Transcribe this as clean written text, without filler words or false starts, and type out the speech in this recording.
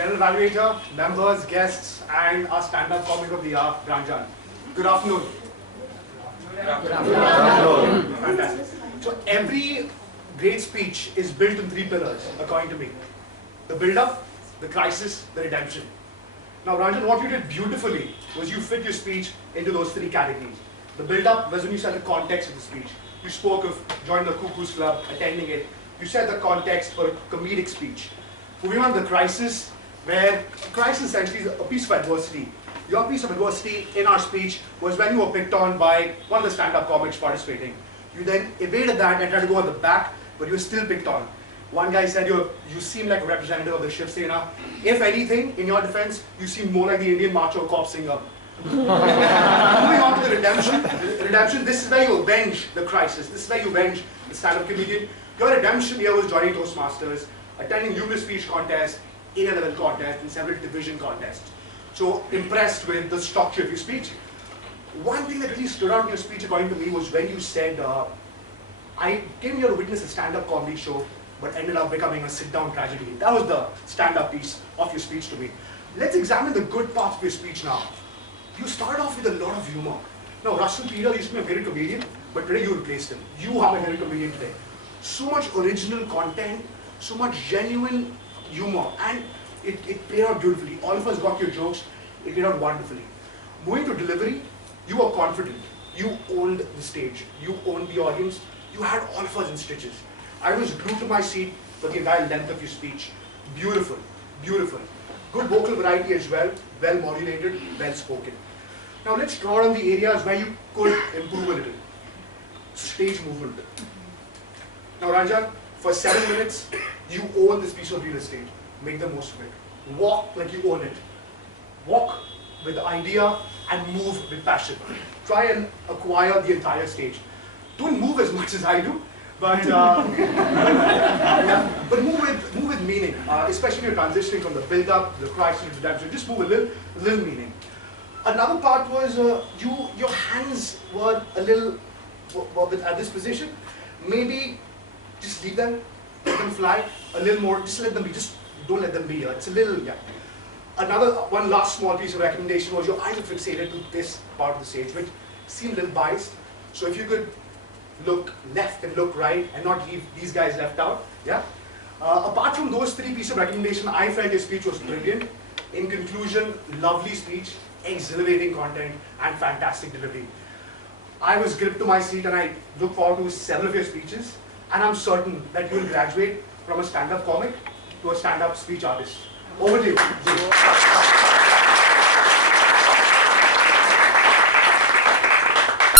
General Evaluator, members, guests, and our stand-up comic of the hour, Ranjan. Good afternoon. Good afternoon. Fantastic. So every great speech is built in 3 pillars, according to me. The build-up, the crisis, the redemption. Now Ranjan, what you did beautifully was you fit your speech into those 3 categories. The build-up was when you set the context of the speech. You spoke of joining the Cuckoo's Club, attending it. You set the context for a comedic speech. Moving on to the crisis, where crisis essentially is a piece of adversity. Your piece of adversity in our speech was when you were picked on by one of the stand-up comics participating. You then evaded that and tried to go at the back, but you were still picked on. One guy said you seem like a representative of the Shiv Sena. If anything, in your defense, you seem more like the Indian macho cop singer. Moving on to the redemption, this is where you avenge the crisis. This is where you avenge the stand-up comedian. Your redemption here was joining Toastmasters, attending numerous speech contests, A-level contests, and several division contests. So impressed with the structure of your speech. One thing that really stood out in your speech, according to me, was when you said, I came here to witness a stand-up comedy show, but ended up becoming a sit-down tragedy. That was the stand-up piece of your speech to me. Let's examine the good parts of your speech now. You started off with a lot of humor. Now, Russell Peter used to be my favorite comedian, but today you replaced him. You are my favorite comedian today. So much original content, so much genuine humor, and it played out beautifully. All of us got your jokes, it played out wonderfully. Moving to delivery, you were confident. You owned the stage. You owned the audience. You had all of us in stitches. I was glued to my seat for the entire length of your speech. Beautiful, beautiful. Good vocal variety as well, well modulated, well spoken. Now let's draw on the areas where you could improve a little. Stage movement. Now Ranjan, for 7 minutes, you own this piece of real estate. Make the most of it. Walk like you own it. Walk with the idea and move with passion. Try and acquire the entire stage. Don't move as much as I do, but yeah, but move with meaning, especially when you're transitioning from the build-up, the crisis, to redemption. Just move with little meaning. Another part was your hands were a little at this position. Maybe just leave them, let them fly a little more. Just let them be. Just don't let them be here. It's a little, yeah. One last small piece of recommendation was your eyes are fixated to this part of the stage, which seemed a little biased. So if you could look left and look right and not leave these guys left out, yeah. Apart from those 3 pieces of recommendation, I felt your speech was brilliant. In conclusion, lovely speech, exhilarating content, and fantastic delivery. I was gripped to my seat and I look forward to several of your speeches, and I'm certain that you will graduate from a stand-up comic to a stand-up speech artist. Over to you.